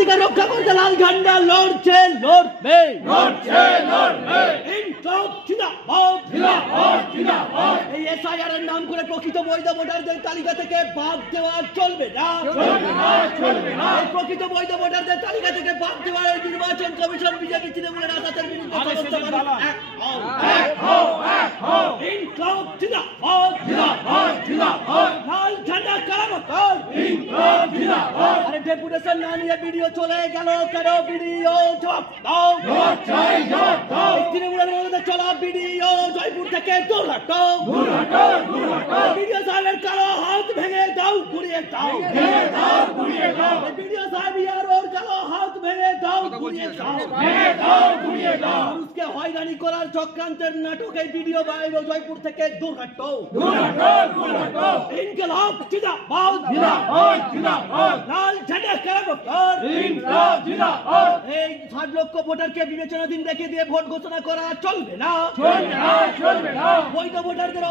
রক্ষা করতে লাল ঝান্ডা লড়ছে লড়বে এই এসআইআর এর নাম করে প্রকৃত বৈধ ভোটারদের তালিকা থেকে বাদ দেওয়া চলবে না এই প্রকৃত বৈধ ভোটারদের তালিকা থেকে বাদ দেওয়ার নির্বাচন কমিশন বিজেপি তৃণমূলের আঘাতের বিরুদ্ধে লাল ঝান্ডা কারামত আরে ডেপুটেশন না নিয়ে ভিডিও চলে গেল কেন ভিডিও জবাব দাও তৃণমূলের মধ্যে চলা ভিডিও জয়পুর থেকে দূর হাটো ভিডিও সাহেবের কালো হাত ভেঙে দাও ঘুরিয়ে দাও ভিডিও সাহেব ইয়ার ওর কালো হাত ভেঙে দাও ঘুরিয়ে দাও মানুষকে হয়রানি করার চক্রান্তের নাটক এই ভিডিও বাইরে জয়পুর থেকে দূর হাটো ইনকলাব জিন্দাবাদ লাল ঝান্ডা কারামত এই 60 লক্ষ ভোটারকে বিবেচনাধীন রেখে দিয়ে ভোট ঘোষণা করা চলবে না বৈধ ভোটারদের